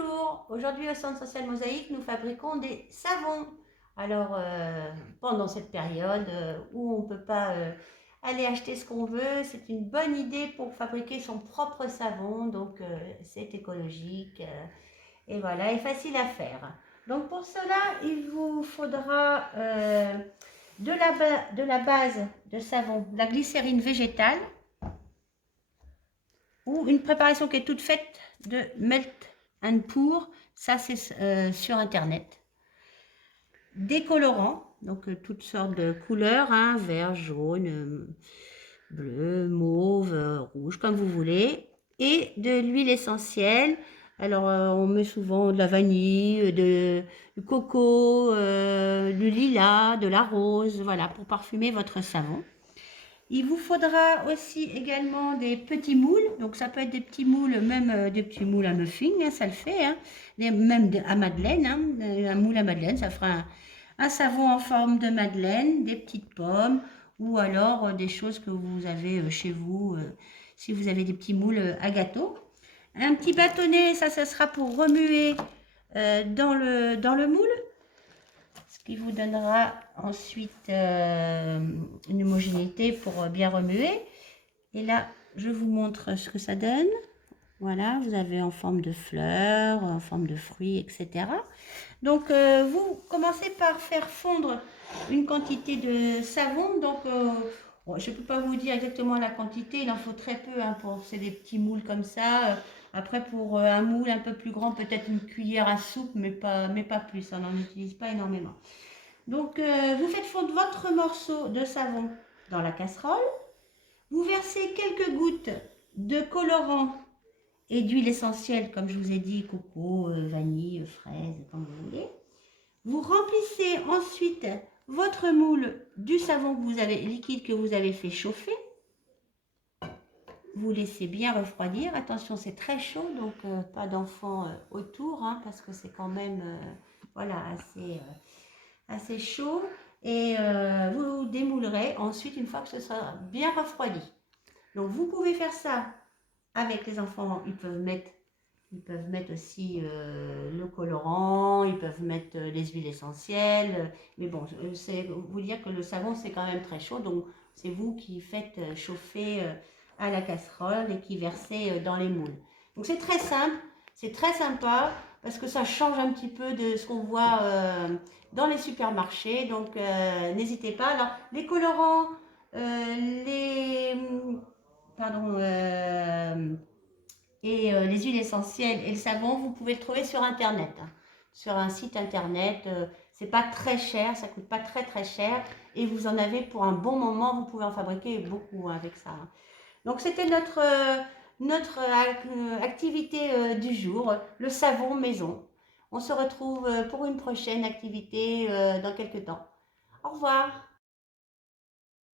Bonjour, aujourd'hui au Centre social Mosaïque, nous fabriquons des savons. Alors, pendant cette période où on ne peut pas aller acheter ce qu'on veut, c'est une bonne idée pour fabriquer son propre savon. Donc, c'est écologique et voilà, et facile à faire. Donc, pour cela, il vous faudra de la base de savon, de la glycérine végétale ou une préparation qui est toute faite de melt and pour, ça c'est sur internet. Des colorants, donc toutes sortes de couleurs, hein, vert, jaune, bleu, mauve, rouge, comme vous voulez. Et de l'huile essentielle. Alors on met souvent de la vanille, du coco, du lilas, de la rose, voilà, pour parfumer votre savon. Il vous faudra aussi également des petits moules. Donc ça peut être des petits moules, même des petits moules à muffins, hein, ça le fait. Hein. Même à madeleine, hein, un moule à madeleine, ça fera un savon en forme de madeleine, des petites pommes ou alors des choses que vous avez chez vous, si vous avez des petits moules à gâteau. Un petit bâtonnet, ça sera pour remuer dans le moule, ce qui vous donnera ensuite une homogénéité pour bien remuer. Et là, je vous montre ce que ça donne. Voilà, vous avez en forme de fleurs, en forme de fruits, etc. Donc, vous commencez par faire fondre une quantité de savon. Donc, je ne peux pas vous dire exactement la quantité, il en faut très peu hein, pour c'est des petits moules comme ça. Après, pour un moule un peu plus grand, peut-être une cuillère à soupe, mais pas plus. On n'en utilise pas énormément. Donc, vous faites fondre votre morceau de savon dans la casserole. Vous versez quelques gouttes de colorant et d'huile essentielle, comme je vous ai dit, coco, vanille, fraise, comme vous voulez. Vous remplissez ensuite votre moule du savon liquide que vous avez fait chauffer. Vous laissez bien refroidir. Attention, c'est très chaud, donc pas d'enfants autour, hein, parce que c'est quand même voilà, assez chaud. Et vous démoulerez ensuite une fois que ce sera bien refroidi. Donc vous pouvez faire ça avec les enfants. Ils peuvent mettre aussi le colorant, ils peuvent mettre les huiles essentielles. Mais bon, c'est vous dire que le savon c'est quand même très chaud, donc c'est vous qui faites chauffer à la casserole et qui versez dans les moules. Donc c'est très simple, c'est très sympa parce que ça change un petit peu de ce qu'on voit dans les supermarchés. Donc n'hésitez pas. Alors les colorants, les pardon. Et les huiles essentielles et le savon, vous pouvez le trouver sur internet, hein. Sur un site internet. C'est pas très cher, ça coûte pas très très cher et vous en avez pour un bon moment. Vous pouvez en fabriquer beaucoup hein, avec ça, hein. Donc c'était notre activité du jour, le savon maison. On se retrouve pour une prochaine activité dans quelques temps. Au revoir.